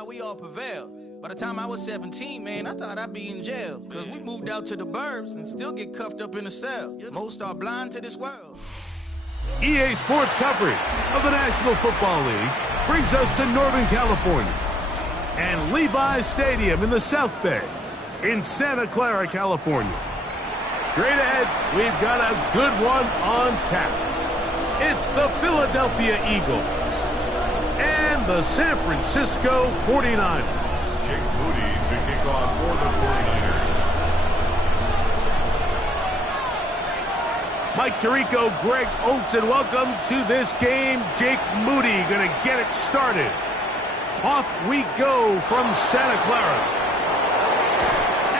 how we all prevailed. By the time I was 17, man, I thought I'd be in jail. Cause we moved out to the burbs and still get cuffed up in a cell. Most are blind to this world. EA Sports coverage of the National Football League brings us to Northern California and Levi's Stadium in the South Bay in Santa Clara, California. Straight ahead, we've got a good one on tap. It's the Philadelphia Eagles and the San Francisco 49ers. Jake Moody to kick off for the 49ers. Mike Tirico, Greg Olsen, welcome to this game. Jake Moody going to get it started. Off we go from Santa Clara.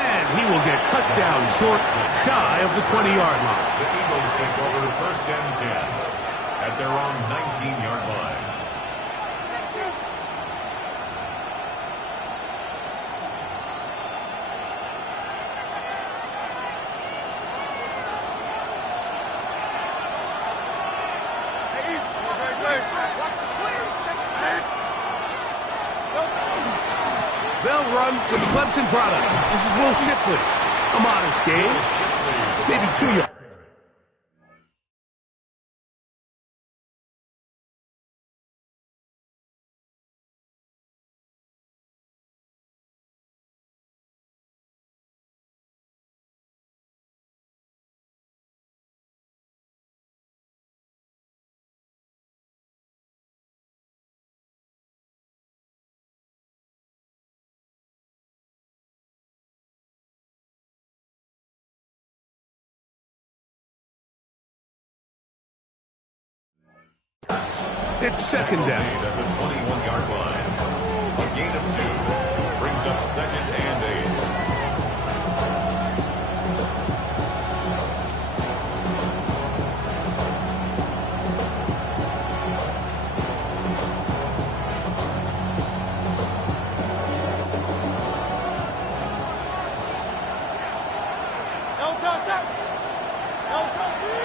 And he will get cut down short, shy of the 20-yard line. The Eagles take over first and 10 at their own 19-yard line. They'll run with Clemson products. This is Will Shipley. A modest game. Maybe 2 yards. It's second down. At the 21-yard line. A gain of 2 brings up second and 8.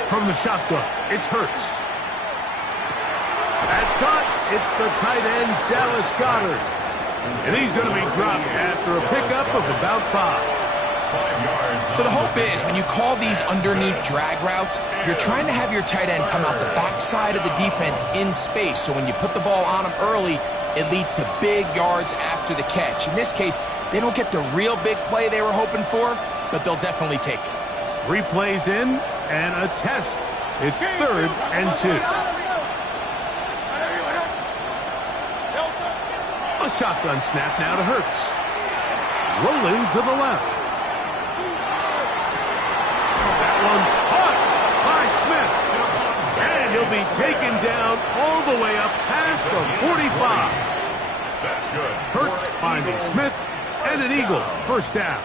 From the shotgun, it's Hurts. That's caught. It's the tight end, Dallas Goedert. And he's going to be dropped after a pickup of about 5. 5 yards. So the hope is when you call these underneath drag routes, you're trying to have your tight end come out the backside of the defense in space. So when you put the ball on him early, it leads to big yards after the catch. In this case, they don't get the real big play they were hoping for, but they'll definitely take it. 3 plays in and a test. It's third and 2. A shotgun snap now to Hurts. Rolling to the left. That one caught by Smith. And he'll be taken down all the way up past the 45. That's good. Hurts finding Smith and an Eagle. First down.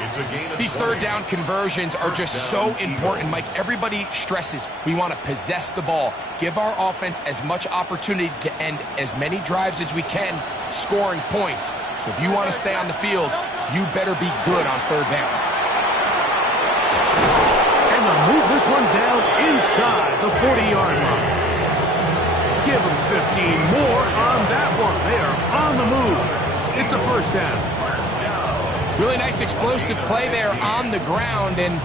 It's a gain of These 20. third down conversions are just so important, Mike. Everybody stresses we want to possess the ball, give our offense as much opportunity to end as many drives as we can, scoring points. So if you want to stay on the field, you better be good on third down. And they'll move this one down inside the 40-yard line. Give them 15 more on that one. They are on the move. It's a first down. Really nice explosive play there on the ground. And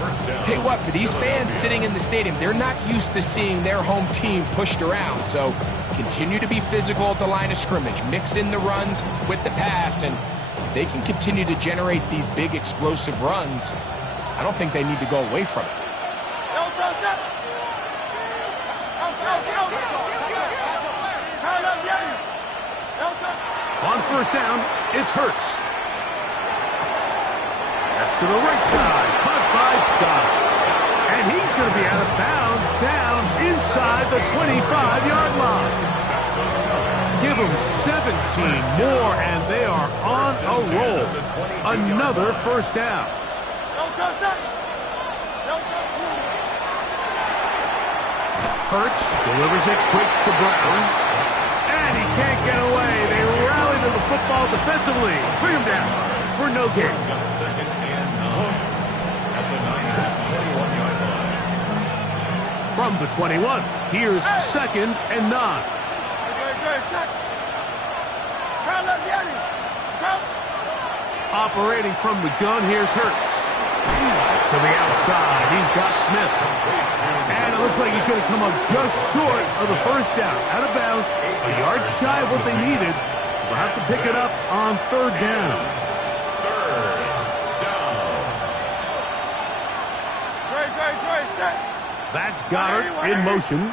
tell you what, for these fans sitting in the stadium, they're not used to seeing their home team pushed around. So continue to be physical at the line of scrimmage. Mix in the runs with the pass. And if they can continue to generate these big explosive runs, I don't think they need to go away from it. On first down, it's Hurts. That's to the right side, caught by Goedert. And he's going to be out of bounds down inside the 25-yard line. Give them 17 more, and they are on a roll. Another first down. Hurts delivers it quick to Brown. And he can't get away. They rally to the football defensively. Bring him down for no gain. Second and 9 at the Niners' 21-yard line. From the 21, here's second and 9. Operating from the gun, here's Hurts. To the outside, he's got Smith. And it looks like he's going to come up just short of the first down. Out of bounds, a yard shy of what they needed. So they'll have to pick it up on third down. That's Goddard in motion.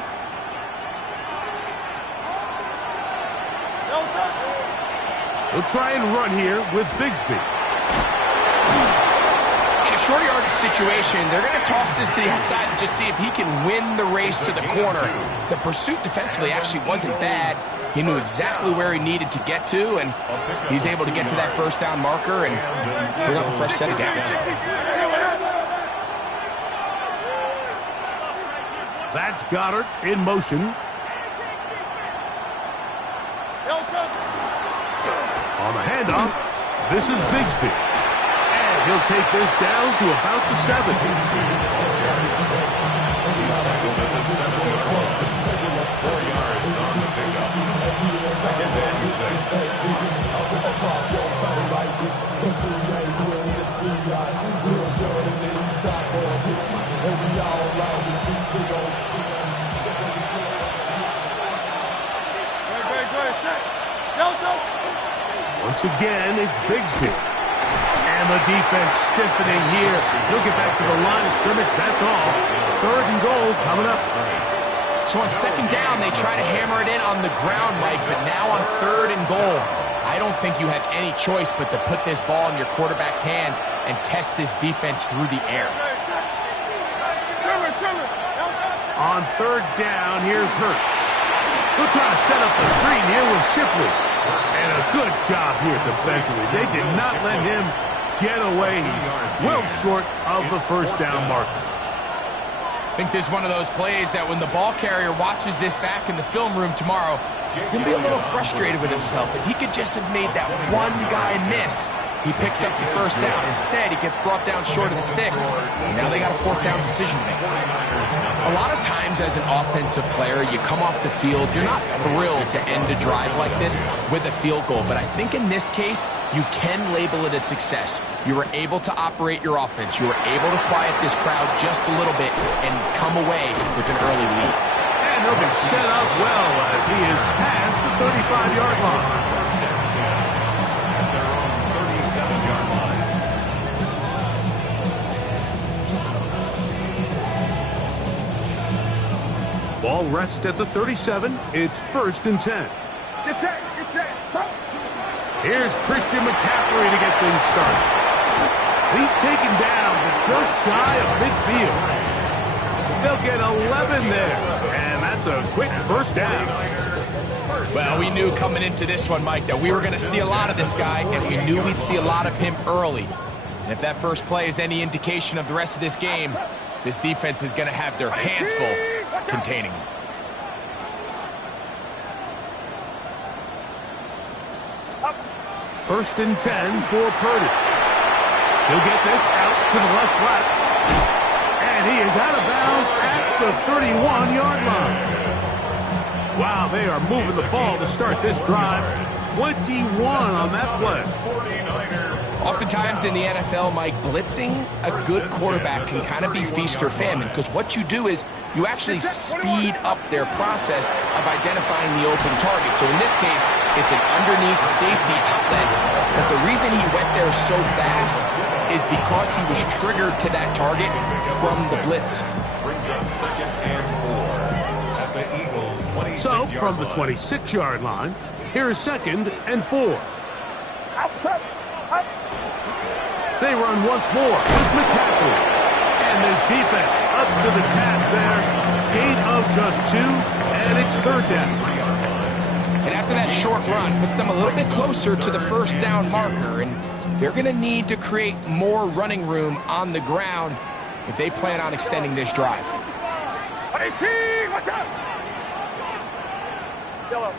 He'll try and run here with Bigsby. In a short yardage situation, they're going to toss this to the outside and just see if he can win the race to the corner. The pursuit defensively actually wasn't bad. He knew exactly where he needed to get to, and he's able to get to that first down marker and bring up a fresh set of downs. That's Goddard in motion. On the handoff, this is Bigsby. And he'll take this down to about the 7. Once again, it's Bigsby. And the defense stiffening here. He'll get back to the line of scrimmage, that's all. 3rd and goal coming up. So on 2nd down, they try to hammer it in on the ground, Mike, but now on 3rd and goal, I don't think you have any choice but to put this ball in your quarterback's hands and test this defense through the air. On 3rd down, here's Hurts. He'll try to set up the screen here with Shipley. And a good job here defensively. They did not let him get away. He's well short of the first down marker. I think this is one of those plays that when the ball carrier watches this back in the film room tomorrow, he's going to be a little frustrated with himself. If he could just have made that one guy miss, he picks up the first down. Instead, he gets brought down short of the sticks. And now they got a 4th down decision to make. A lot of times as an offensive player, you come off the field, you're not thrilled to end a drive like this with a field goal. But I think in this case, you can label it a success. You were able to operate your offense. You were able to quiet this crowd just a little bit and come away with an early lead. And he'll be set up well as he is past the 35-yard line. Ball rests at the 37. It's 1st and 10. Here's Christian McCaffrey to get things started. He's taken down, but just shy of midfield. They'll get 11 there, and that's a quick first down. Well, we knew coming into this one, Mike, that we were going to see a lot of this guy, and we knew we'd see a lot of him early. And if that first play is any indication of the rest of this game, this defense is going to have their hands full containing him. First and 10 for Purdy. He'll get this out to the left flat. And he is out of bounds at the 31-yard line. Wow, they are moving the ball to start this drive. 21 on that play. Oftentimes in the NFL, Mike, blitzing a good quarterback can kind of be feast or famine, because what you do is you actually speed up their process of identifying the open target. So in this case, it's an underneath safety outlet. But the reason he went there so fast is because he was triggered to that target from the blitz. Brings up 2nd and 4 at the Eagles' 26-yard So from the 26-yard line, here is 2nd and 4. They run once more with McCaffrey. And this defense up to the task there. Gain of just 2, and it's 3rd down. And after that short run, puts them a little bit closer to the first down marker. And they're going to need to create more running room on the ground if they plan on extending this drive. Watch out! Yellow.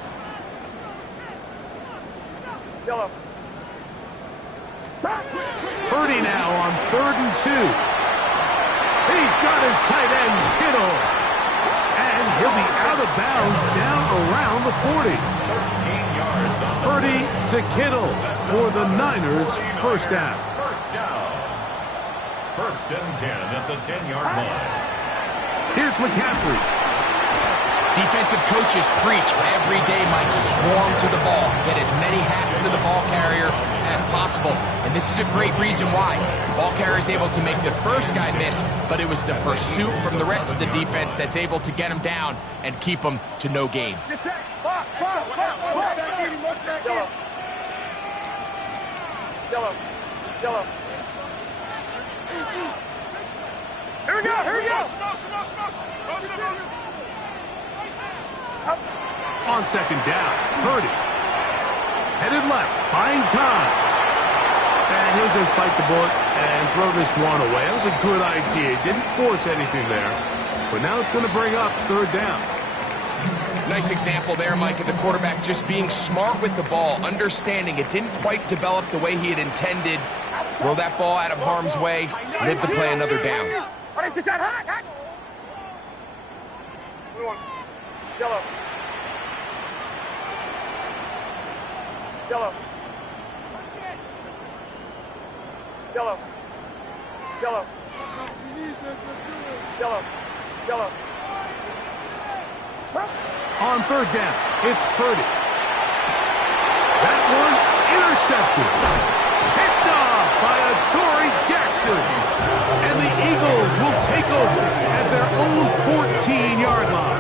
Yellow. Purdy now on 3rd and 2. He's got his tight end, Kittle. And he'll be out of bounds down around the 40. 13 yards on Purdy to Kittle. for the Niners, first down. First down. 1st and 10 at the 10-yard line. Here's McCaffrey. Defensive coaches preach every day, Mike, swarm to the ball. Get as many hats to the ball carrier as possible. And this is a great reason why. The ball carrier is able to make the first guy miss, but it was the pursuit from the rest of the defense that's able to get him down and keep him to no gain. Yellow. Here we go. On 2nd down, Purdy. Headed left, buying time. And he'll just bite the bullet and throw this one away. That was a good idea. Didn't force anything there. But now it's going to bring up 3rd down. Nice example there, Mike, of the quarterback just being smart with the ball, understanding it didn't quite develop the way he had intended. Throw that ball out of harm's way, live to play another down. Yellow. On 3rd down, it's Purdy. That one intercepted. Picked off by Adoree Jackson. And the Eagles will take over at their own 14-yard line.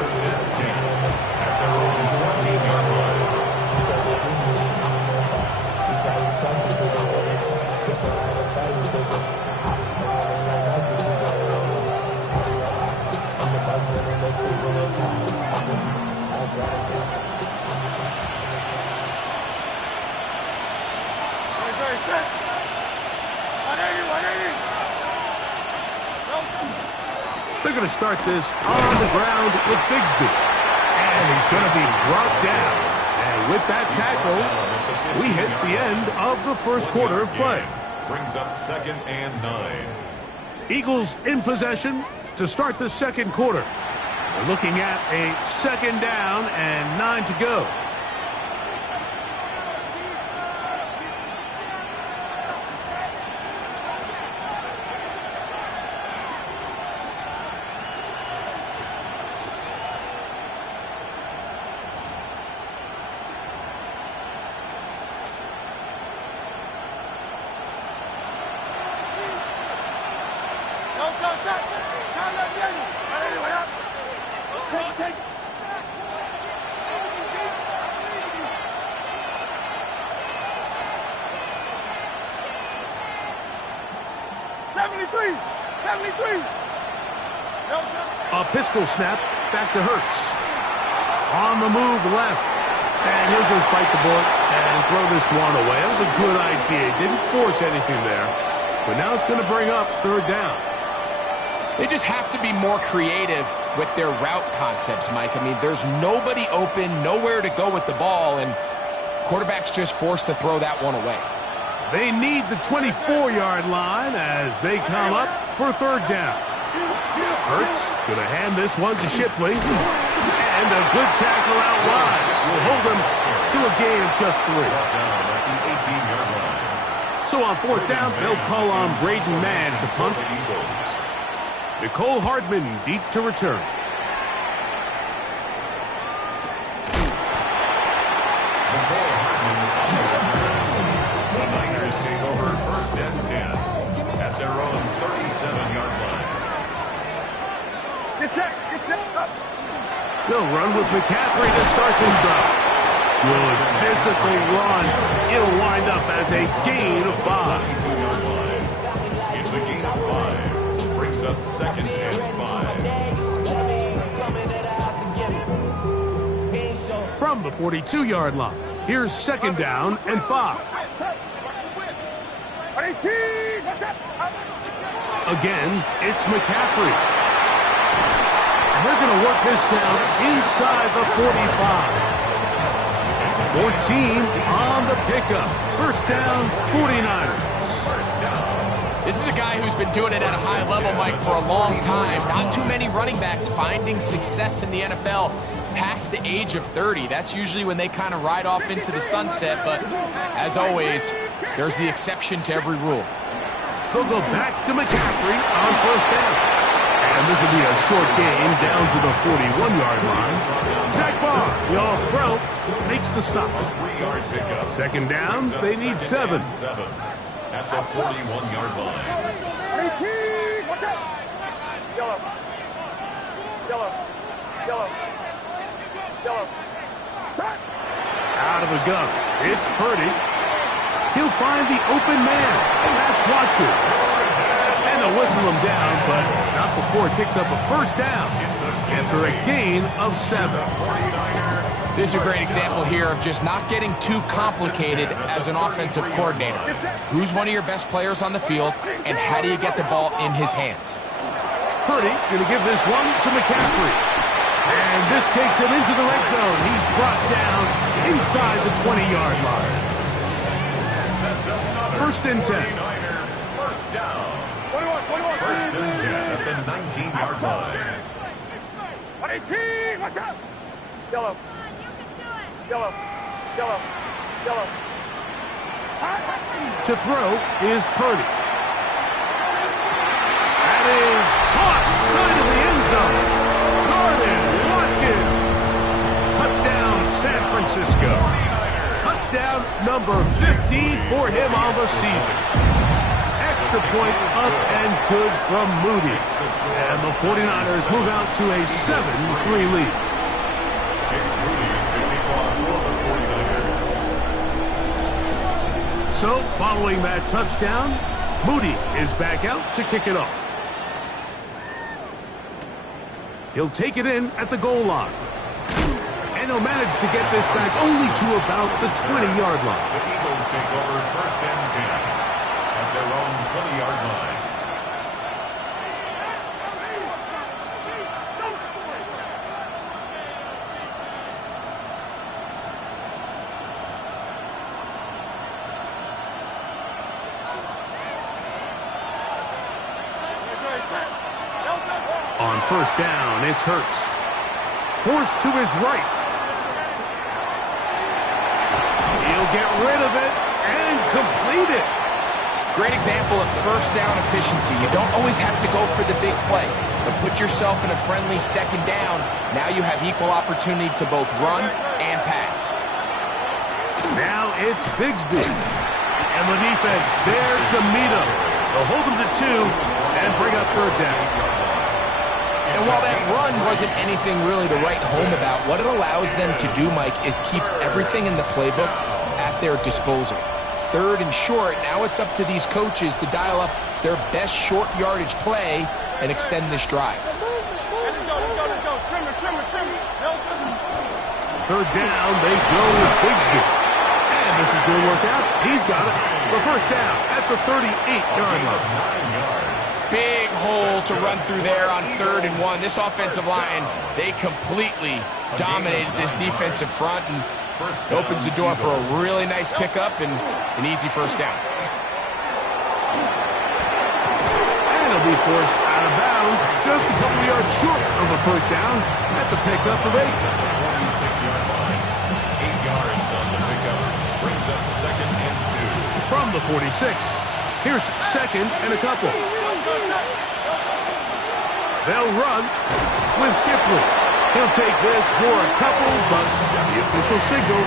They're going to start this on the ground with Bigsby. And he's going to be brought down. And with that tackle, we hit the end of the 1st quarter of play. Brings up 2nd and 9. Eagles in possession to start the 2nd quarter. We're looking at a 2nd down and 9 to go. A pistol snap, back to Hurts. On the move left. And he'll just bite the bullet and throw this one away. That was a good idea. Didn't force anything there. But now it's going to bring up 3rd down. They just have to be more creative with their route concepts, Mike. I mean, there's nobody open, nowhere to go with the ball, and quarterback's just forced to throw that one away. They need the 24-yard line as they come up for 3rd down. Hurts going to hand this one to Shipley. And a good tackle out wide will hold them to a gain of just 3. So on 4th down, they'll call on Braden Mann to punt. Nicole Hardman deep to return. The Niners take over 1st and 10 at their own 37-yard line. Get set, up. They'll run with McCaffrey to start this drive. Good physical run. It'll wind up as a gain of 5. It's a gain of 5. Brings up 2nd and 5. From the 42-yard line, here's 2nd down and 5. Again, it's McCaffrey. And they're going to work this down inside the 45. 14 on the pickup. 1st down, 49ers. This is a guy who's been doing it at a high level, Mike, for a long time. Not too many running backs finding success in the NFL past the age of 30. That's usually when they kind of ride off into the sunset, but as always, there's the exception to every rule. They'll go back to McCaffrey on first down. And this will be a short gain down to the 41-yard line. Zach Barr, the All-Pro, makes the stop. 3-yard pickup. Second down, they need 7. At the 41-yard line. 18, watch out! Yellow. Yellow. Yellow. Yellow. Out of the gun, it's Purdy. He'll find the open man, and that's Watkins. And they'll whistle him down, but not before it picks up a first down after a gain of 7. This is a great example here of just not getting too complicated as an offensive coordinator. Who's one of your best players on the field, and how do you get the ball in his hands? Purdy going to give this one to McCaffrey. And this takes him into the red zone. He's brought down inside the 20-yard line. First and 10. First down. 21. First and 10 at the 19-yard line. 18, watch out! Yellow. Yellow. Yellow. Yellow. To throw is Purdy. That is caught side of the end zone. Gordon Watkins. Touchdown, San Francisco. Touchdown number 50 for him on the season. Extra point up and good from Moody. And the 49ers move out to a 7-3 lead. Jake Moody to kick off for the 49ers. So, following that touchdown, Moody is back out to kick it off. He'll take it in at the goal line. And he'll manage to get this back only to about the 20-yard line. The Eagles take over first and 10 at their own 20-yard line. On first down, it's Hurts. Forced to his right. He'll get rid of it and complete it. Great example of first down efficiency. You don't always have to go for the big play, but put yourself in a friendly second down. Now you have equal opportunity to both run and pass. Now it's Bigsby. And the defense there to meet him. They'll hold him to 2 and bring up third down. And while that run wasn't anything really to write home about, what it allows them to do, Mike, is keep everything in the playbook at their disposal. Third and short, now it's up to these coaches to dial up their best short yardage play and extend this drive. Third down, they go with Bigsby. And this is going to work out. He's got it. The first down at the 38-yard line. Big hole to run through there on 3rd and 1. This offensive line, they completely dominated this defensive front, and opens the door for a really nice pickup and an easy first down. And he'll be forced out of bounds just a couple yards short of a first down. That's a pickup of 8. 46-yard line. 8 yards on the pickup. Brings up second and 2. From the 46. Here's second and a couple. They'll run with Shipley. He'll take this for a couple, but the official signal,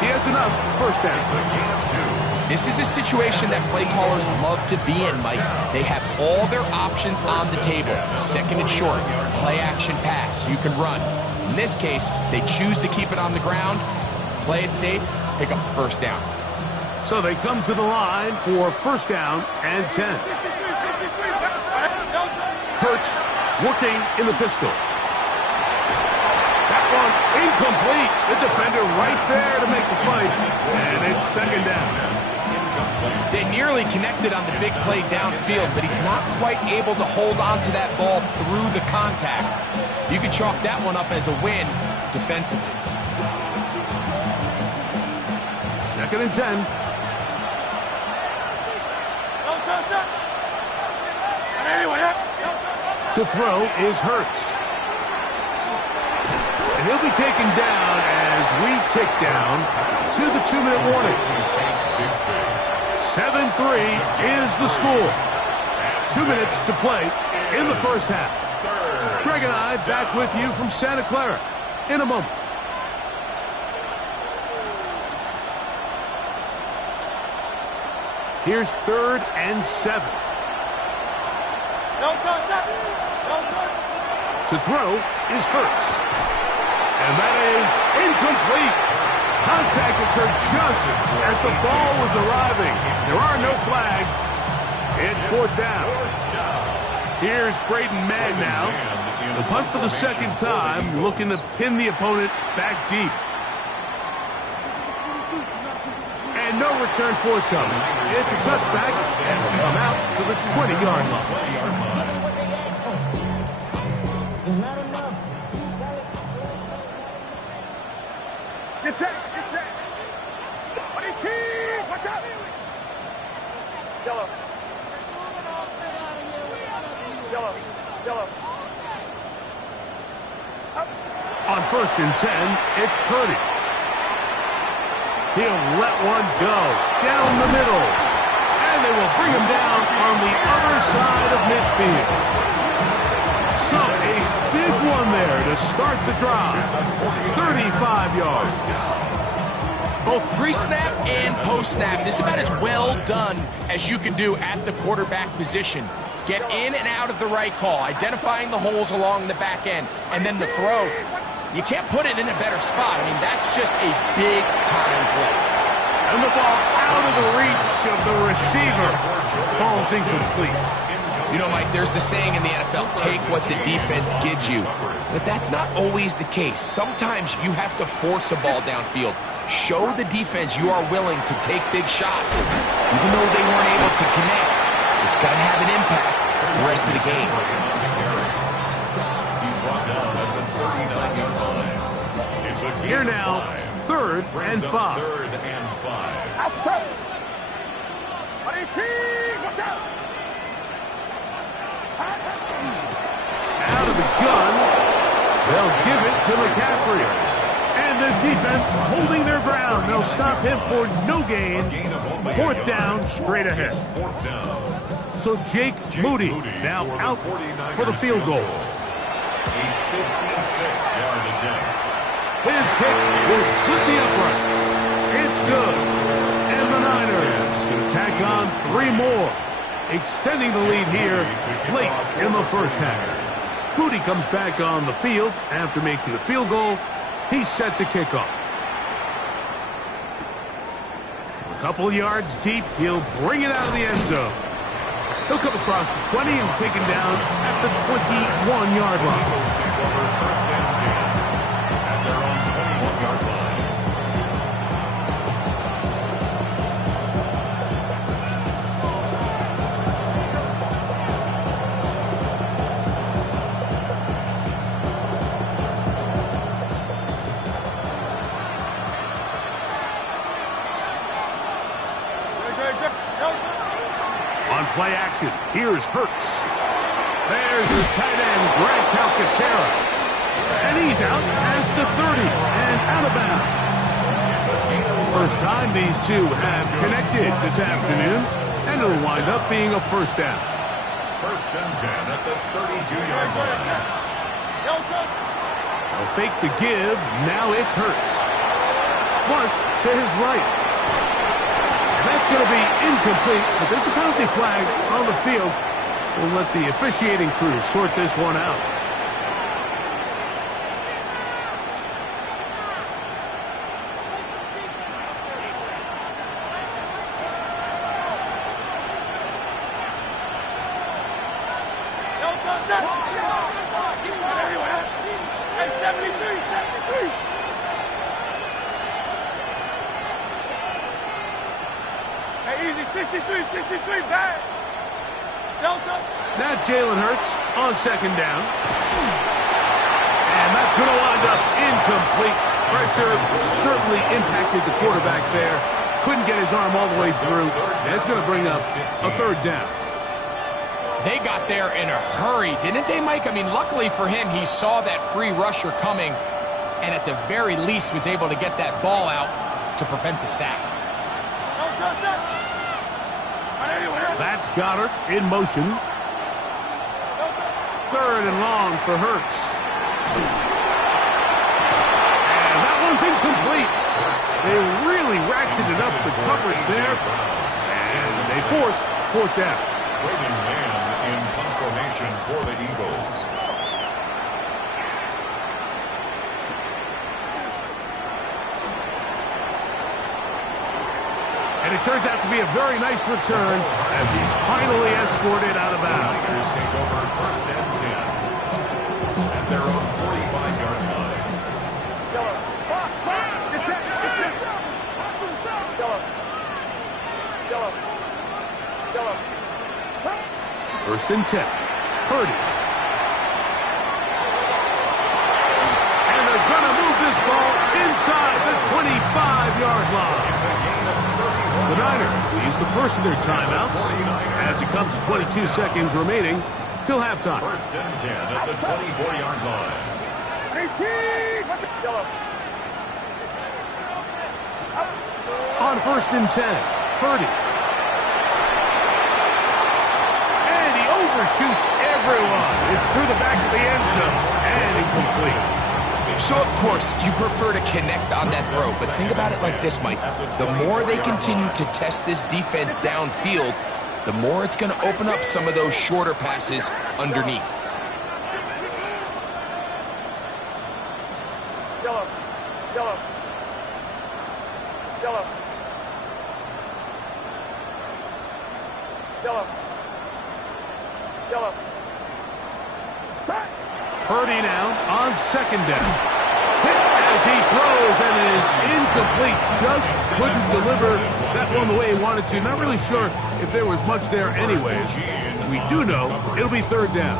he has enough. First down. This is a situation that play callers love to be in, Mike. They have all their options on the table. Second and short, play action pass. You can run. In this case, they choose to keep it on the ground, play it safe, pick up the first down. So they come to the line for first down and 10. Hurts working in the pistol. That one incomplete. The defender right there to make the play. And it's second down. They nearly connected on the big play downfield, but he's not quite able to hold on to that ball through the contact. You can chalk that one up as a win defensively. Second and 10. To throw is Hurts. And he'll be taken down as we tick down to the 2-minute warning. 7-3 is the score. 2 minutes to play in the first half. Greg and I back with you from Santa Clara in a moment. Here's 3rd and 7. To throw is Hurts. And that is incomplete. Contact occurred just as the ball was arriving. There are no flags. It's 4th down. Here's Braden Mann now. The punt for the 2nd time, looking to pin the opponent back deep. And no return forthcoming. It's a touchback, and we come out to the 20-yard line. Get set, get set. 18, watch out. Yellow. Yellow, yellow. Up. On 1st and 10, it's Purdy. He'll let one go down the middle. And they will bring him down on the other side of midfield. So a big one there to start the drive. 35 yards. Both pre-snap and post-snap. This is about as well done as you can do at the quarterback position. Get in and out of the right call, identifying the holes along the back end, and then the throw. You can't put it in a better spot. I mean, that's just a big-time play. And the ball out of the reach of the receiver falls incomplete. You know, Mike, there's the saying in the NFL, take what the defense gives you. But that's not always the case. Sometimes you have to force a ball downfield. Show the defense you are willing to take big shots. Even though they weren't able to connect, it's going to have an impact the rest of the game. Here now, 3rd and 5. Outside. 18, watch out. Out of the gun, they'll give it to McCaffrey. And the defense holding their ground. They'll stop him for no gain. 4th down, straight ahead. So Jake Moody now out for the field goal. A 56-yard attempt. His kick will split the uprights. It's good. And the Niners can tack on 3 more, extending the lead here late in the first half. Moody comes back on the field after making the field goal. He's set to kick off. A couple yards deep, he'll bring it out of the end zone. He'll come across the 20 and taken down at the 21-yard line. First and 10 at their own 21-yard line. On play action, here's Hurts. There's the tight end, Greg Calcaterra. And he's out past the 30 and out of bounds. First time these two have connected this afternoon, and it'll wind up being a first down. First and 10 at the 32-yard line. They'll fake the give, now it's Hurts. Flush to his right. That's going to be incomplete, but there's a penalty flag on the field. We'll let the officiating crew sort this one out. Hey, easy, 63, back. Delta. Now Jalen Hurts on 2nd down. And that's going to wind up incomplete. Pressure certainly impacted the quarterback there. Couldn't get his arm all the way through. And it's going to bring up a 3rd down. They got there in a hurry, didn't they, Mike? I mean, luckily for him, he saw that free rusher coming and at the very least was able to get that ball out to prevent the sack. That's Goddard in motion. 3rd and long for Hurts. And that one's incomplete. They really ratcheted up the coverage there, and they force 4th down. Waiting man in punt formation for the Eagles. And it turns out to be a very nice return as he's finally escorted out of bounds. Niners take over 1st and 10 at their own 45-yard line. It's it. 1st and 10. Purdy. And they're going to move this ball inside the 25-yard line. It's a gain of 31. The Niners will use the first of their timeouts as it comes to 22 seconds remaining till halftime. 1st and 10 at the 24-yard line. On 1st and 10, Purdy. And he overshoots everyone. It's through the back of the end zone and incomplete. So, of course, you prefer to connect on that throw, but think about it like this, Mike. The more they continue to test this defense downfield, the more it's going to open up some of those shorter passes underneath. Purdy now on 2nd down. Hit as he throws, and it is incomplete. Just couldn't deliver that one the way he wanted to. Not really sure if there was much there anyways. We do know it'll be 3rd down.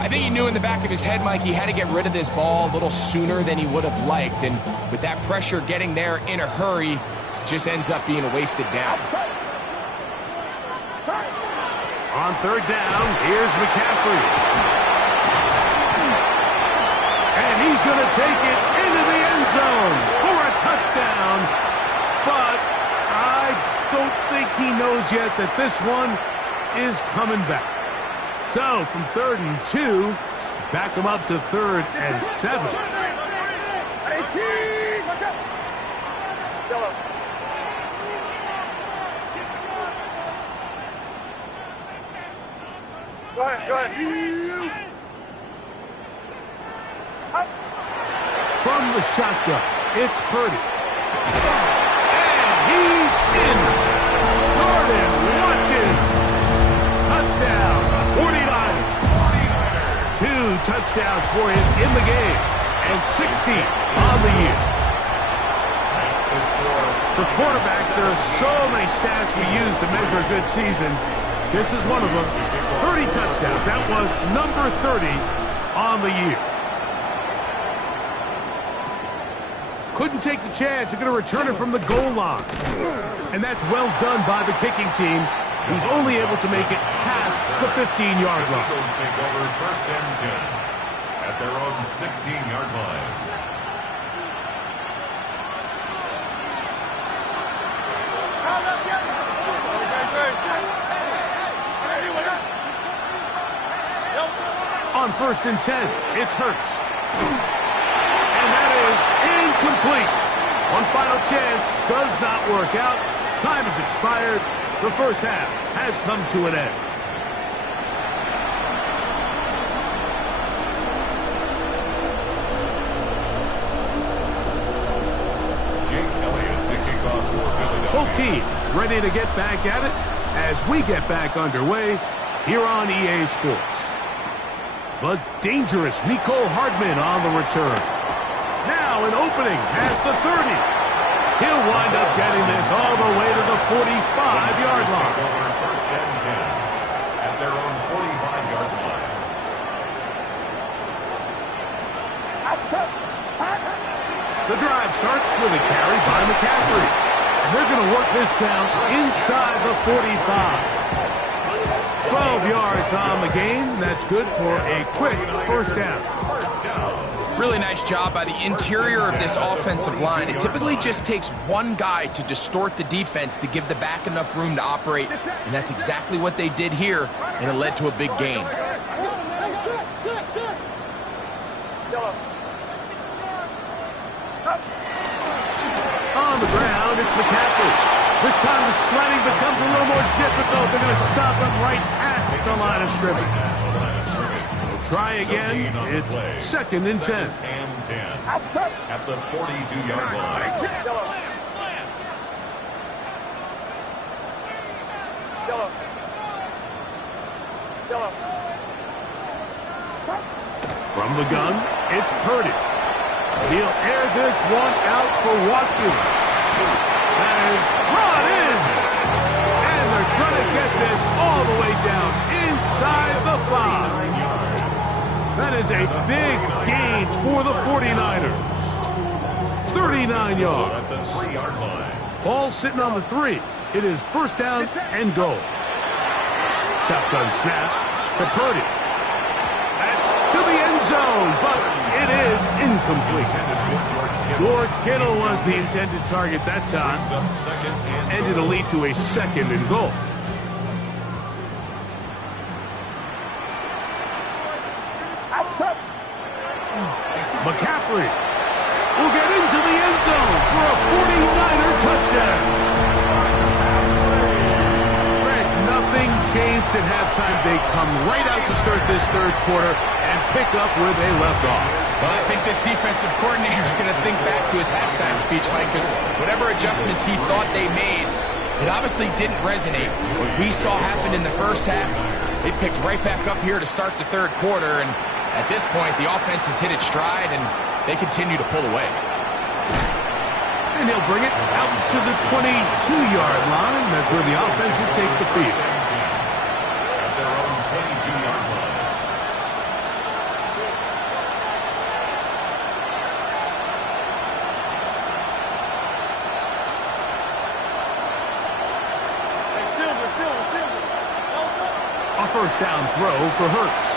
I think he knew in the back of his head, Mike, he had to get rid of this ball a little sooner than he would have liked. And with that pressure getting there in a hurry, it just ends up being a wasted down. On 3rd down, here's McCaffrey. And he's going to take it into the end zone for a touchdown. But I don't think he knows yet that this one is coming back. So from 3rd and 2, back him up to 3rd and 7. Go ahead. From the shotgun, it's Purdy. And he's in. Jordan Watkins. Touchdown, 49ers. 2 touchdowns for him in the game, and 60 on the year. For quarterbacks, there are so many stats we use to measure a good season. This is one of them. 30 touchdowns. That was number 30 on the year. Couldn't take the chance. They're going to return it from the goal line. And that's well done by the kicking team. He's only able to make it past the 15-yard line. Eagles take over 1st and 10 at their own 16-yard line. On 1st and 10, it's Hurts. And that is incomplete. One final chance does not work out. Time has expired. The first half has come to an end. Jake Elliott to kick off for Philadelphia. Both teams ready to get back at it as we get back underway here on EA Sports. The dangerous Mecole Hardman on the return. Now an opening past the 30. He'll wind up getting this all the way to the 45-yard line. Over 1st and 10 at their own 45-yard line. The drive starts with a carry by McCaffrey. And they're going to work this down inside the 45. 12 yards on the game. That's good for a quick first down. First down. Really nice job by the interior of this offensive line. It typically just takes one guy to distort the defense to give the back enough room to operate, and that's exactly what they did here, and it led to a big gain. On the ground, it's McCaffrey. This time the sliding becomes a little more difficult. They're going to stop him right at the line of scrimmage. They'll try again. It's 2nd and 10. At the 42-yard line. From the gun, it's Purdy. He'll air this one out for Watkins. That is brought in. And they're going to get this all the way down inside the 5. That is a big gain for the 49ers. 39 yards. At the 3-yard line. Ball sitting on the 3. It is 1st down and goal. Shotgun snap to Purdy. That's to the end zone, but it is incomplete. George Kittle was the intended target that time, and it'll lead to a 2nd and goal. McCaffrey will get into the end zone for a 49er touchdown. Fred, nothing changed at halftime. They come right out to start this 3rd quarter and pick up where they left off. Well, I think this defensive coordinator is going to think back to his halftime speech, Mike, because whatever adjustments he thought they made, it obviously didn't resonate. What we saw happen in the first half, they picked right back up here to start the 3rd quarter, and at this point, the offense has hit its stride, and they continue to pull away. And they'll bring it out to the 22-yard line. That's where the offense will take the field. At their own 22-yard line. A 1st down throw for Hurts.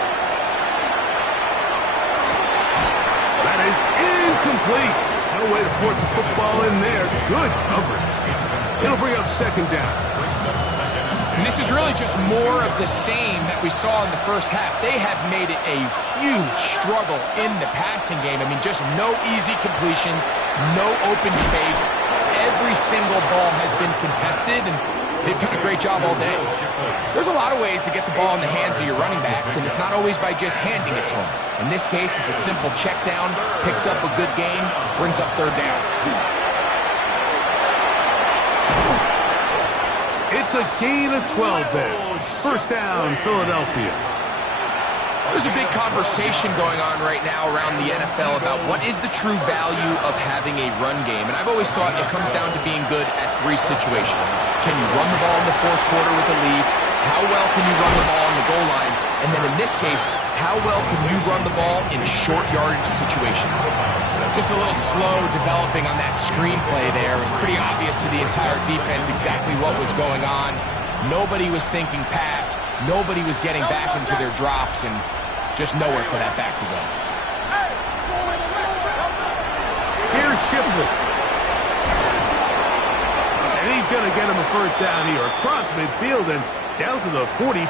That is incomplete. No way to force the football in there. Good coverage. It'll bring up 2nd down. And this is really just more of the same that we saw in the first half. They have made it a huge struggle in the passing game. I mean, just no easy completions, no open space. Every single ball has been contested, and they've done a great job all day. There's a lot of ways to get the ball in the hands of your running backs, and it's not always by just handing it to them. In this case, it's a simple check down, picks up a good gain, brings up 3rd down. It's a gain of 12 there. 1st down, Philadelphia. There's a big conversation going on right now around the NFL about what is the true value of having a run game. And I've always thought it comes down to being good at 3 situations. Can you run the ball in the 4th quarter with a lead? How well can you run the ball on the goal line? And then in this case, how well can you run the ball in short yardage situations? Just a little slow developing on that screenplay there. It was pretty obvious to the entire defense exactly what was going on. Nobody was thinking pass. Nobody was getting back into their drops, and just nowhere for that back to go. Here's Shipley. And he's going to get him a 1st down here across midfield and down to the 45.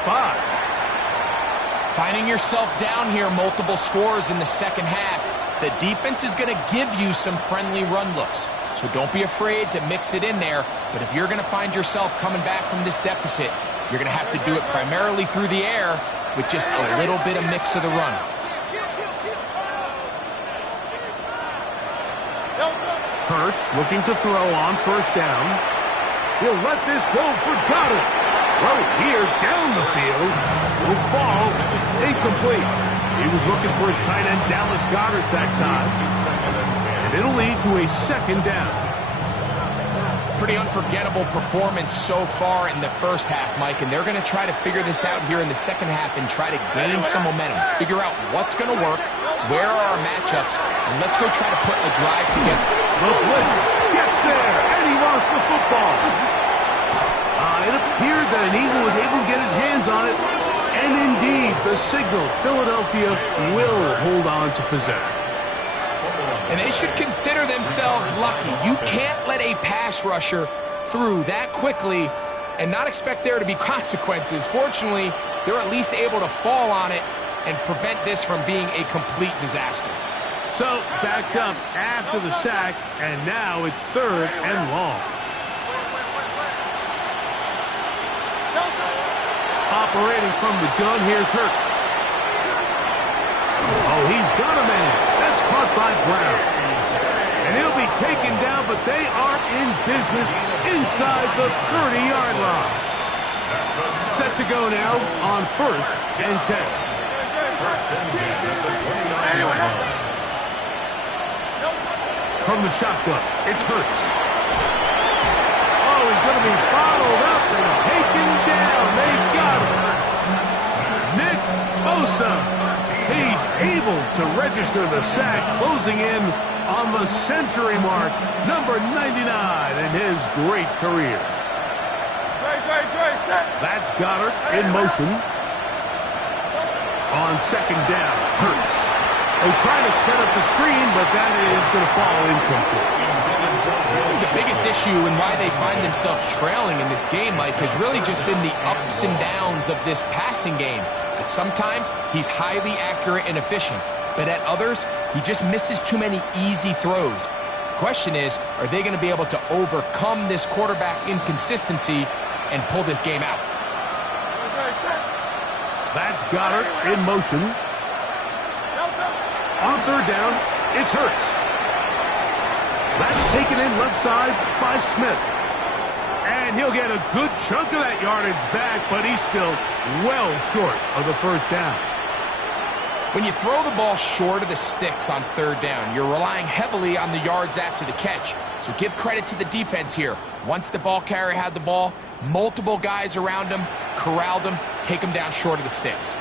Finding yourself down here, multiple scores in the 2nd half. The defense is going to give you some friendly run looks. So don't be afraid to mix it in there. But if you're going to find yourself coming back from this deficit, you're going to have to do it primarily through the air with just a little bit of mix of the run. Hurts looking to throw on 1st down. He'll let this go for Goddard. Throw here down the field. Will fall. Incomplete. He was looking for his tight end Dallas Goedert that time. And it'll lead to a 2nd down. Pretty unforgettable performance so far in the first half, Mike, and they're going to try to figure this out here in the 2nd half and try to gain some momentum. Figure out what's going to work, where are our matchups, and let's go try to put a drive together. The blitz gets there, and he lost the football. It appeared that an Eagle was able to get his hands on it, and indeed, the signal, Philadelphia will hold on to possession. And they should consider themselves lucky. You can't let a pass rusher through that quickly and not expect there to be consequences. Fortunately, they're at least able to fall on it and prevent this from being a complete disaster. So, backed up after the sack, and now it's 3rd and long. Operating from the gun, here's Hurts. Oh, he's got a man. That's caught by Brown. And he'll be taken down, but they are in business inside the 30-yard line. Set to go now on 1st and 10. 1st and 10 at the 29-yard line. From the shotgun, it's Hurts. Oh, he's going to be followed up and taken down. They got him. Nick Bosa. He's able to register the sack, closing in on the century mark, number 99 in his great career. That's Goddard in motion. On 2nd down, Hurts. They're trying to set up the screen, but that is going to fall incomplete. The biggest issue and why they find themselves trailing in this game, Mike, has really just been the ups and downs of this passing game. At sometimes, he's highly accurate and efficient, but at others, he just misses too many easy throws. The question is, are they going to be able to overcome this quarterback inconsistency and pull this game out? That's Goddard in motion. On 3rd down, it's Hurts. That's taken in left side by Smith. And he'll get a good chunk of that yardage back, but he's still well short of the 1st down. When you throw the ball short of the sticks on 3rd down, you're relying heavily on the yards after the catch. So give credit to the defense here. Once the ball carrier had the ball, multiple guys around him, corralled him, take him down short of the sticks.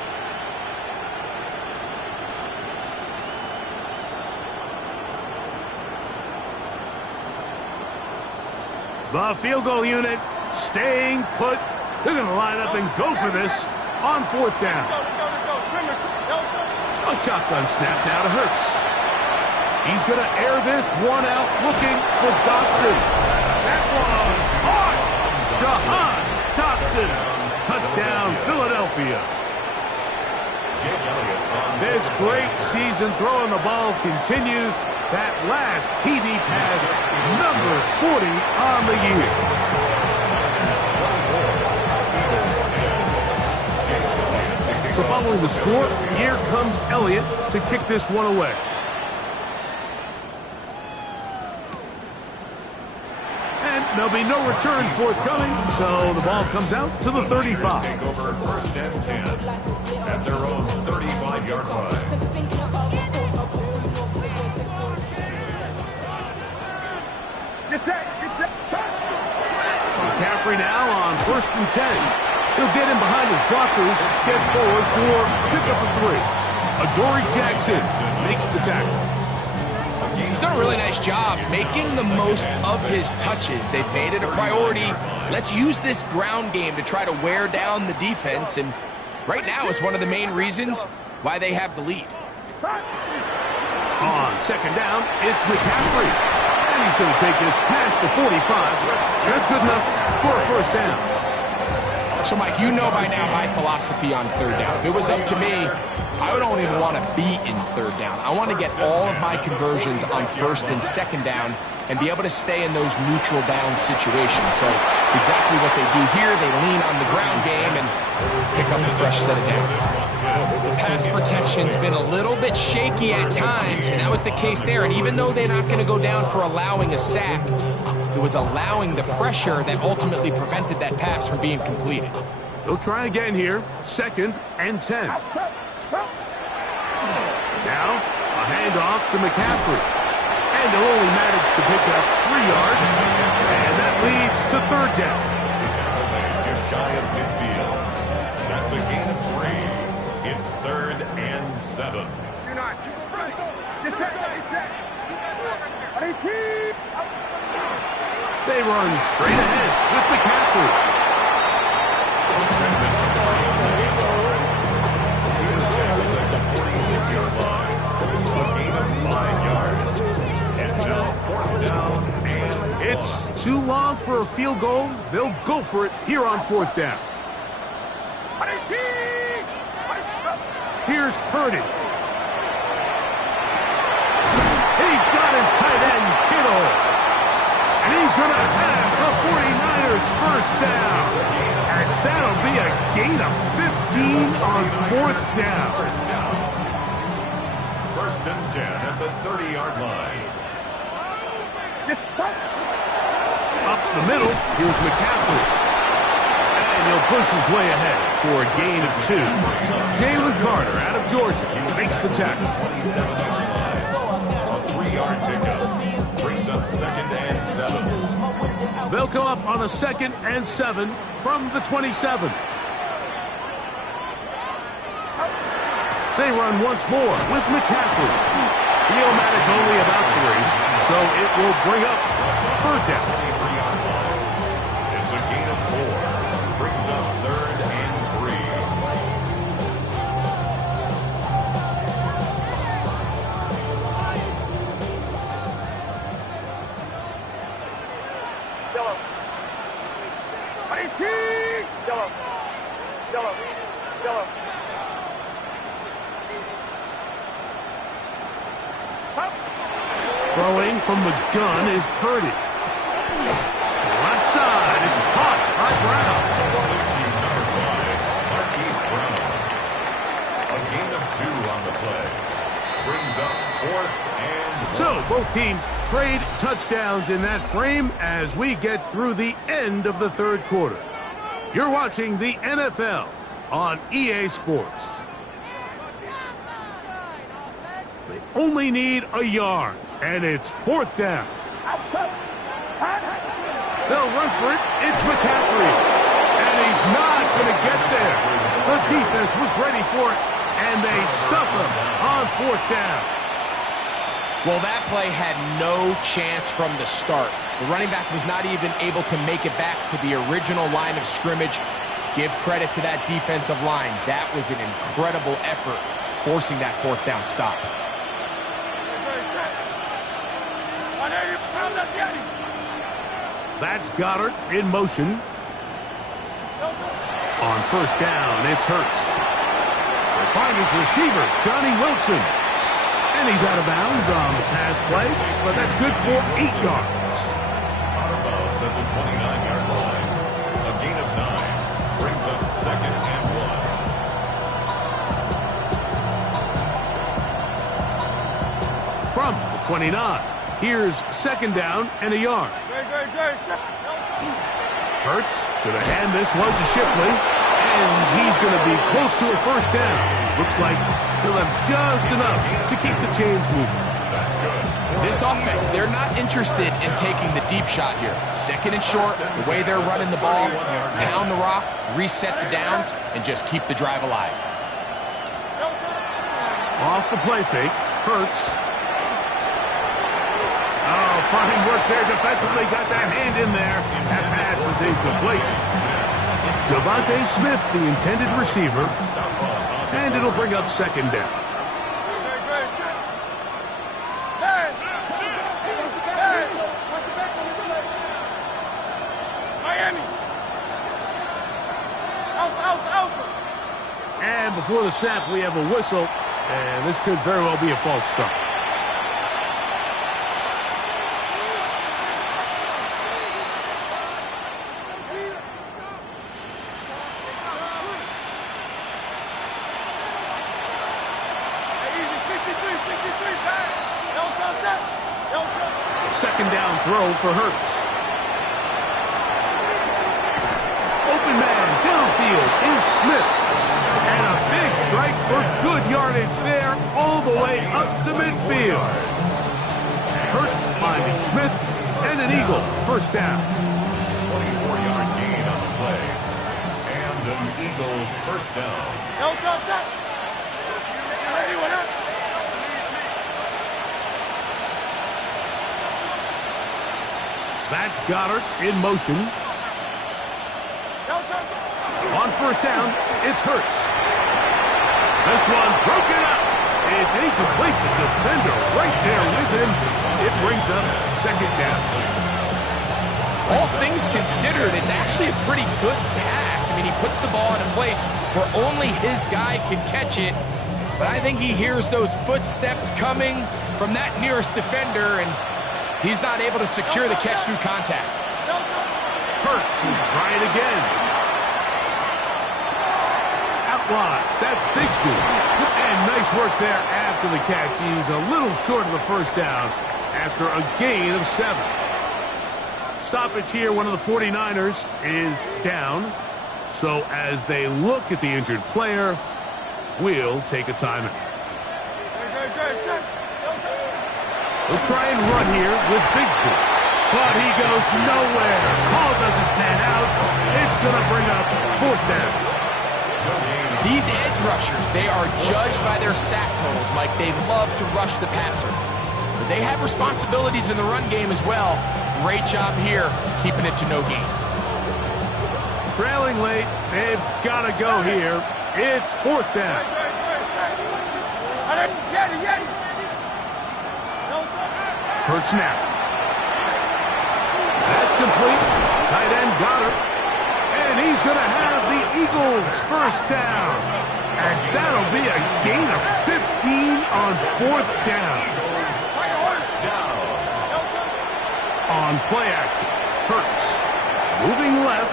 The field goal unit staying put. They're going to line up and go for this on 4th down. A shotgun snap now to Hurts. He's going to air this one out, looking for Dotson. That one caught. Jahan Dotson. Touchdown, Philadelphia. This great season throwing the ball continues. That last TD pass, number 40 on the year. So following the score, here comes Elliott to kick this one away. And there'll be no return forthcoming, so the ball comes out to the 35. Take over 1st and 10 at their own 35-yard line. McCaffrey now on 1st and 10. He'll get in behind his blockers, get forward for pickup of 3. Adoree Jackson makes the tackle. He's done a really nice job making the most of his touches. They've made it a priority. Let's use this ground game to try to wear down the defense, and right now it's one of the main reasons why they have the lead. On 2nd down, it's McCaffrey. And he's going to take this past the 45. That's good enough for a 1st down. So, Mike, you know by now my philosophy on 3rd down. If it was up to me, I don't even want to be in 3rd down. I want to get all of my conversions on 1st and 2nd down and be able to stay in those neutral down situations. So it's exactly what they do here. They lean on the ground game and pick up a fresh set of downs. The pass protection's been a little bit shaky at times, and that was the case there. And even though they're not going to go down for allowing a sack, it was allowing the pressure that ultimately prevented that pass from being completed. They'll try again here. 2nd and 10. Now, a handoff to McCaffrey. And they'll only manage to pick up 3 yards. And that leads to 3rd down. Just shy of midfield. That's a gain of 3. It's 3rd and 7. They run straight ahead with McCaffrey. The 46-yard line. A gain of 5 yards. a field goal, they'll go for it here on fourth down. Here's Purdy. He's got his tight end, Kittle. And he's going to have the 49ers first down. And that'll be a gain of 15 on fourth down. First and 10 at the 30-yard line. Up the middle, here's McCaffrey. And he'll push his way ahead for a gain of 2. Jalen Carter out of Georgia makes the tackle. A 3-yard pickup brings up second and 7. They'll come up on a second and 7 from the 27. They run once more with McCaffrey. Neomatic only about 3, so it will bring up third down. It's a gain of 4. Brings up third and 3. Yellow. Yellow. Yellow. Yellow. Throwing from the gun is Purdy. Left side, it's caught by Brown. Marquise Brown. A gain of 2 on the play. Brings up fourth and 1. So both teams trade touchdowns in that frame as we get through the end of the third quarter. You're watching the NFL on EA Sports. They only need a yard, and it's fourth down. They'll run for it. It's McCaffrey. And he's not going to get there. The defense was ready for it, and they stuff him on fourth down. Well, that play had no chance from the start. The running back was not even able to make it back to the original line of scrimmage. Give credit to that defensive line. That was an incredible effort, forcing that fourth down stop. That's Goddard in motion. On first down, it's Hurts. They find his receiver, Johnny Wilson. And he's out of bounds on the pass play, but that's good for 8 yards. Out of bounds at the 29-yard line. A gain of 9 brings up second and 1. From the 29, here's second down and a yard. Hurts going to hand this one to Shipley, and he's going to be close to a first down. Looks like he'll have just enough to keep the chains moving. That's good. This offense, they're not interested in taking the deep shot here. Second and short, the way they're running the ball, pound the rock, reset the downs, and just keep the drive alive. Off the play fake, Hurts. Oh, fine work there defensively. Got that hand in there. That pass is incomplete. Devontae Smith, the intended receiver. And it'll bring up second down. And before the snap, we have a whistle. And this could very well be a false start. Second down throw for Hurts. Open man downfield is Smith. And a big strike for good yardage there all the way up to midfield. Hurts finding Smith and an eagle. First down. 24-yard gain on the play. And an eagle first down. That's Goddard in motion. On first down, it's Hurts. This one broken up. It's incomplete. The defender right there with him. It brings up second down. all things considered, it's actually a pretty good pass. I mean, he puts the ball in a place where only his guy can catch it. But I think he hears those footsteps coming from that nearest defender, and he's not able to secure the catch through contact. Hurts will try it again. Out wide. That's Bigsby. And nice work there after the catch. He's a little short of the first down after a gain of 7. Stoppage here. One of the 49ers is down. So as they look at the injured player, we'll take a timeout. They'll try and run here with Bigsby. But he goes nowhere. Call doesn't pan out. It's going to bring up 4th down. These edge rushers, they are judged by their sack totals, Mike. They love to rush the passer. But they have responsibilities in the run game as well. Great job here, keeping it to no gain. Trailing late, they've got to go here. It's 4th down. Hurts now. That's complete. Tight end got her. And he's going to have the Eagles' first down. As that'll be a gain of 15 on 4th down. On play action, Hurts moving left.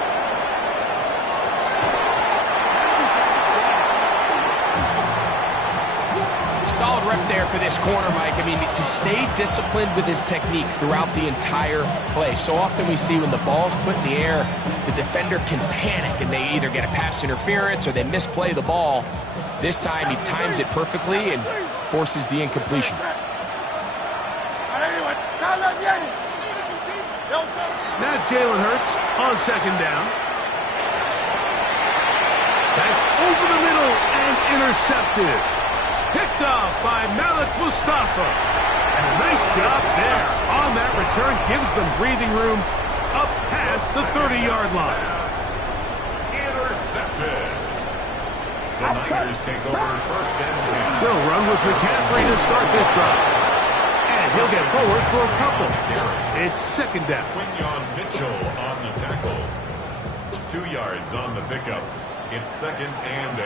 Solid rep there for this corner, Mike. I mean, to stay disciplined with his technique throughout the entire play. So often we see when the ball's put in the air, the defender can panic and they either get a pass interference or they misplay the ball. This time he times it perfectly and forces the incompletion. Now Jalen Hurts on 2nd down. That's over the middle and intercepted. Picked off by Malik Mustafa. And a nice job there on that return. Gives them breathing room up past the 30-yard line. Intercepted. The Niners take over 1st and 10. They'll run with McCaffrey to start this drive. And he'll get forward for a couple. It's 2nd down. Quinyon Mitchell on the tackle. 2 yards on the pickup. It's 2nd and 8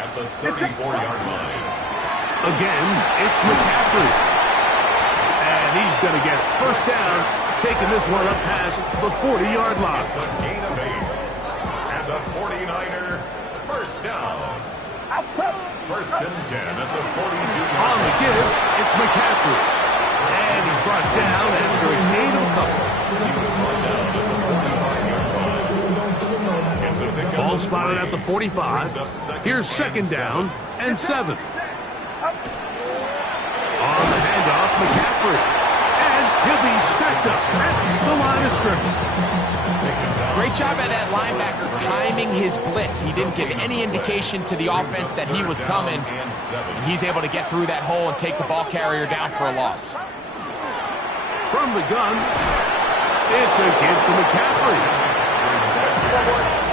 at the 34-yard line. Again, it's McCaffrey. And he's going to get 1st down, taking this one up past the 40-yard line. It's a gain of 8. And the 49er 1st down. 1st and 10 at the 42-yard line. On the give, it's McCaffrey. And he's brought down after a gain of a couple. Ball spotted at the 45. Here's 2nd down and 7. On the handoff, McCaffrey. And he'll be stacked up at the line of scrimmage. Great job by that linebacker timing his blitz. He didn't give any indication to the offense that he was coming. And he's able to get through that hole and take the ball carrier down for a loss. From the gun, it's a give to McCaffrey.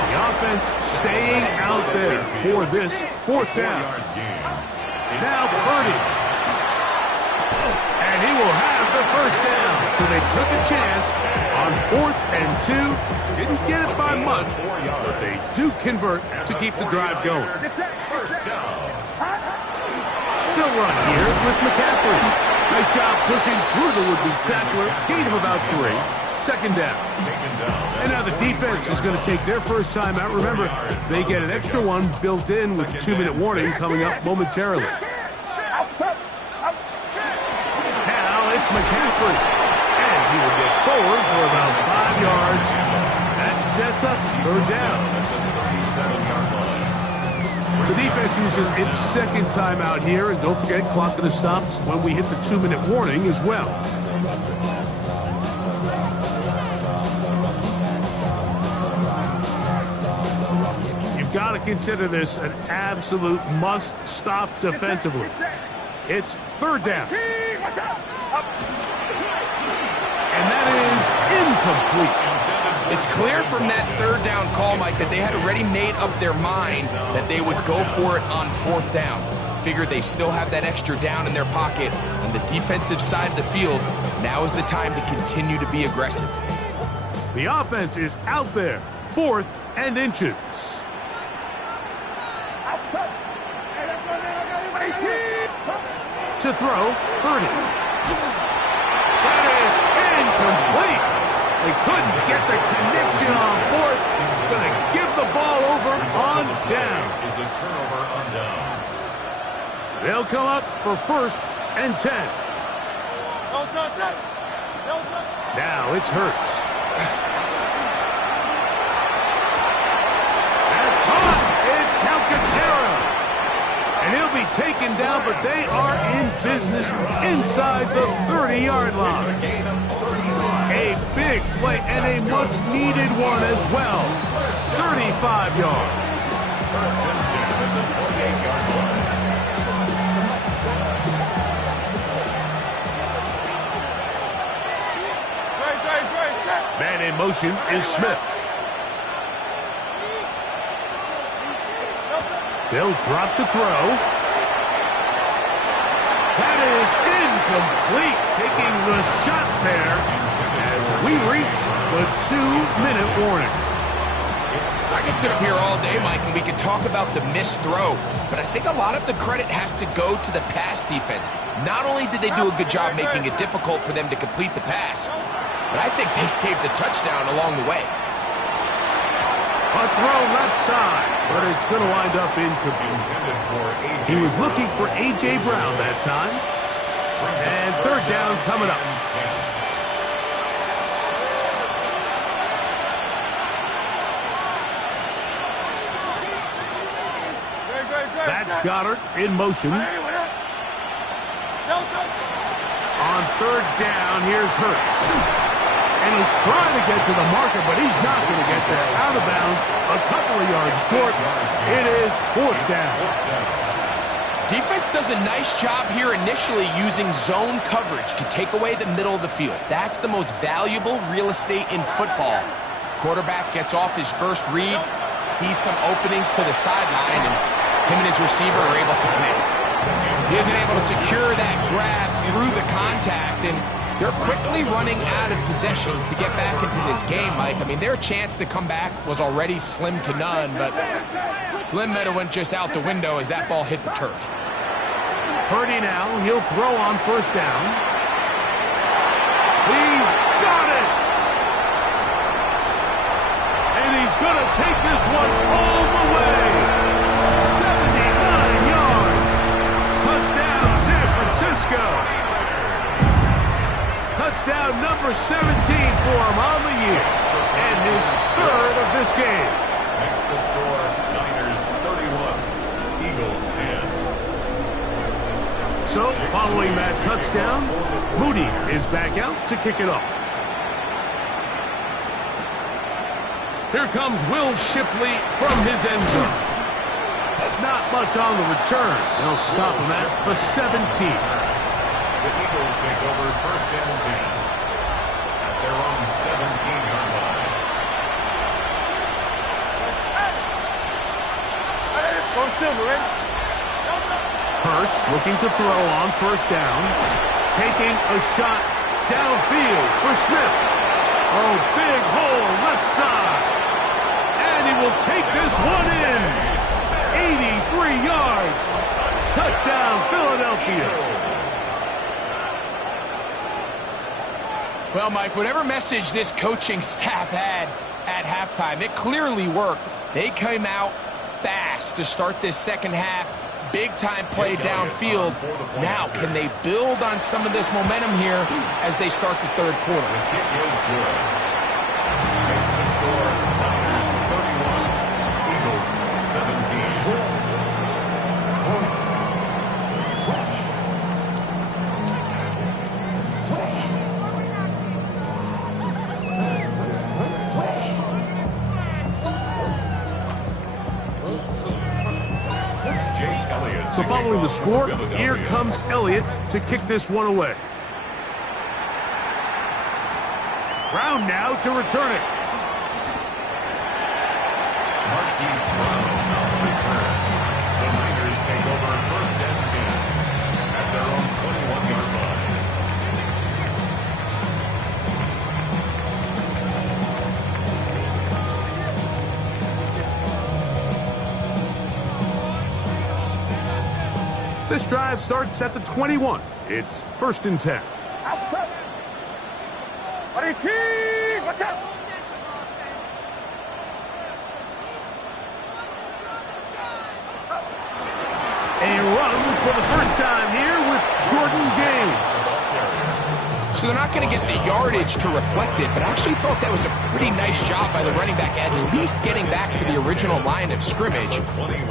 The offense staying out there for this 4th down. Now Purdy. And he will have the 1st down. So they took a chance on 4th and 2. Didn't get it by much, but they do convert to keep the drive going. Still run here with McCaffrey. Nice job pushing through the would-be tackler. Gain of about 3. 2nd down. And now the defense is going to take their first time out. Remember, they get an extra one built in with 2-minute warning coming up momentarily. Now it's McCaffrey. And he will get forward for about 5 yards. That sets up 3rd down. The defense uses its 2nd timeout here. And don't forget, clock going to stop when we hit the 2-minute warning as well. You've got to consider this an absolute must-stop defensively. It's 3rd down. And that is incomplete. It's clear from that 3rd down call, Mike, that they had already made up their mind that they would go for it on 4th down. Figured they still have that extra down in their pocket on the defensive side of the field. Now is the time to continue to be aggressive. The offense is out there, 4th and inches. To throw, Purdy. That is incomplete. They couldn't get the connection on 4th. Going to give the ball over on down. Is a turnover on downs. They'll come up for 1st and 10. Now it's Hurts. That's caught. It's Calcaterra. And he'll be taken down, but they are in business inside the 30-yard line. A big play and a much-needed one as well. 35 yards. First and 10 at the 28-yard line. Man in motion is Smith. They'll drop to throw. That is incomplete, taking the shot there as we reach the 2-minute warning. I could sit up here all day, Mike, and we could talk about the missed throw, but I think a lot of the credit has to go to the pass defense. Not only did they do a good job making it difficult for them to complete the pass, but I think they saved the touchdown along the way. A throw left side, but it's going to wind up incomplete. He was looking for A.J. Brown that time. And 3rd down coming up. That's Goddard in motion. On 3rd down, here's Hurts. And he'll try to get to the marker, but he's not going to get there. Out of bounds, a couple of yards short. It is 4th down. Defense does a nice job here initially using zone coverage to take away the middle of the field. That's the most valuable real estate in football. Quarterback gets off his first read, sees some openings to the sideline, and him and his receiver are able to connect. He isn't able to secure that grab through the contact, and they're quickly running out of possessions to get back into this game, Mike. I mean, their chance to come back was already slim to none, but slim might have went just out the window as that ball hit the turf. Purdy now, he'll throw on 1st down. He's got it! And he's going to take this one all the way. 79 yards. Touchdown, San Francisco. Touchdown number 17 for him on the year. And his 3rd of this game. Next to score, Niners 31, Eagles 10. So, following that touchdown, Moody is back out to kick it off. Here comes Will Shipley from his end zone. Not much on the return. They'll stop him at the 17. The Eagles take over 1st and 10 at their own 17-yard line. Go Silver, ready? Hurts looking to throw on 1st down. Taking a shot downfield for Smith. Oh, big hole left side. And he will take this one in. 83 yards. Touchdown, Philadelphia. Well, Mike, whatever message this coaching staff had at halftime, it clearly worked. They came out fast to start this second half. Big-time play downfield. Now, can they build on some of this momentum here as they start the 3rd quarter? The kick is good. Takes the score, Niners 31, Eagles 17. So following the score, here comes Elliott to kick this one away. Brown now to return it. Marquise Brown on the return. The Niners take over 1st and 10 at their own 21-yard line. This drive starts at the 21. It's 1st and 10. Outside. Watch out. A run for the first time here with Jordan James. So they're not going to get the yardage to reflect it, but I actually thought that was a pretty nice job by the running back, at least getting back to the original line of scrimmage.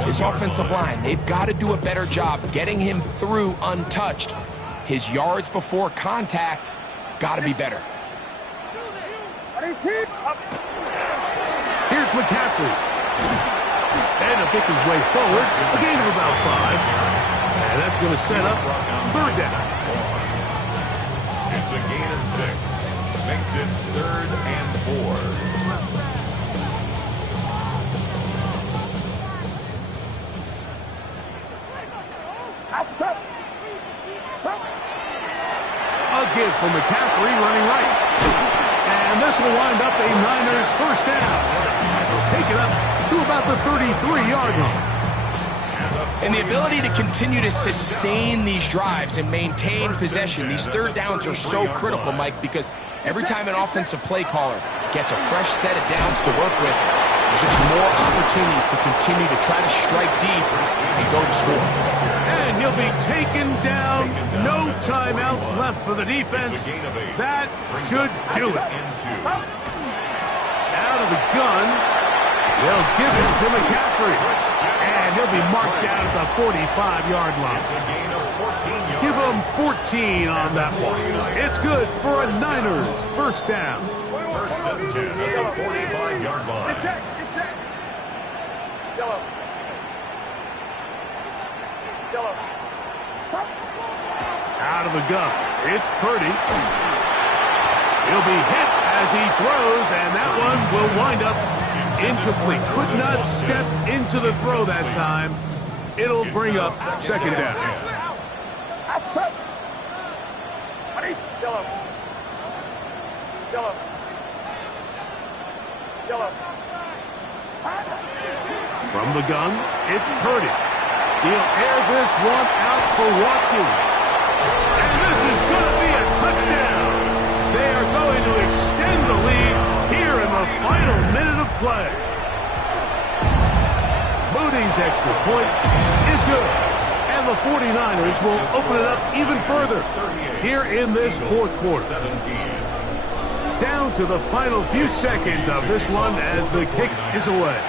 This offensive line, they've got to do a better job getting him through untouched. His yards before contact got to be better. Here's McCaffrey. And he'll pick his way forward, a gain of about 5. And that's going to set up 3rd down. It's a gain of 6. Makes it 3rd and 4. Outside. A give for McCaffrey running right. And this will wind up a Niners first down. They'll take it up to about the 33-yard line. And the ability to continue to sustain these drives and maintain possession, these 3rd downs are so critical, Mike, because every time an offensive play caller gets a fresh set of downs to work with, there's just more opportunities to continue to try to strike deep and go to score. And he'll be taken down. No timeouts left for the defense. That should do it. Out of the gun, they'll give it to McCaffrey. And he'll be marked down at the 45-yard line. Give him 14 on that one. It's good for a Niners first down. 1st and 10 at the 45-yard line. Yellow. Out of the gun, it's Purdy. He'll be hit as he throws, and that one will wind up incomplete. Could not step into the throw that time. It'll bring up 2nd down. Outside. Yellow. From the gun, it's Purdy. He'll air this one out for Watkins. And this is going to be a touchdown. They are going to extend the lead here in the final minute of play. Moody's extra point is good. And the 49ers will open it up even further here in this 4th quarter. Down to the final few seconds of this one as the kick is away.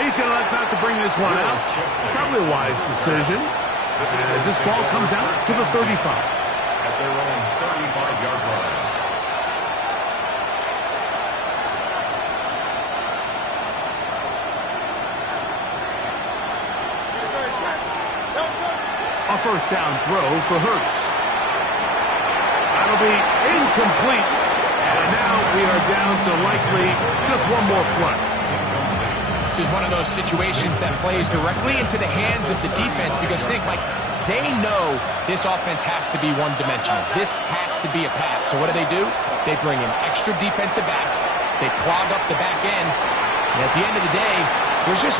He's going to let that to bring this one out. Probably a wise decision as this ball comes out to the 35. At their own 35-yard line. A first down throw for Hurts. That'll be incomplete. And now we are down to likely just one more play. This is one of those situations that plays directly into the hands of the defense because, think, Mike, they know this offense has to be one-dimensional. This has to be a pass. So what do? They bring in extra defensive backs. They clog up the back end. And at the end of the day, there's just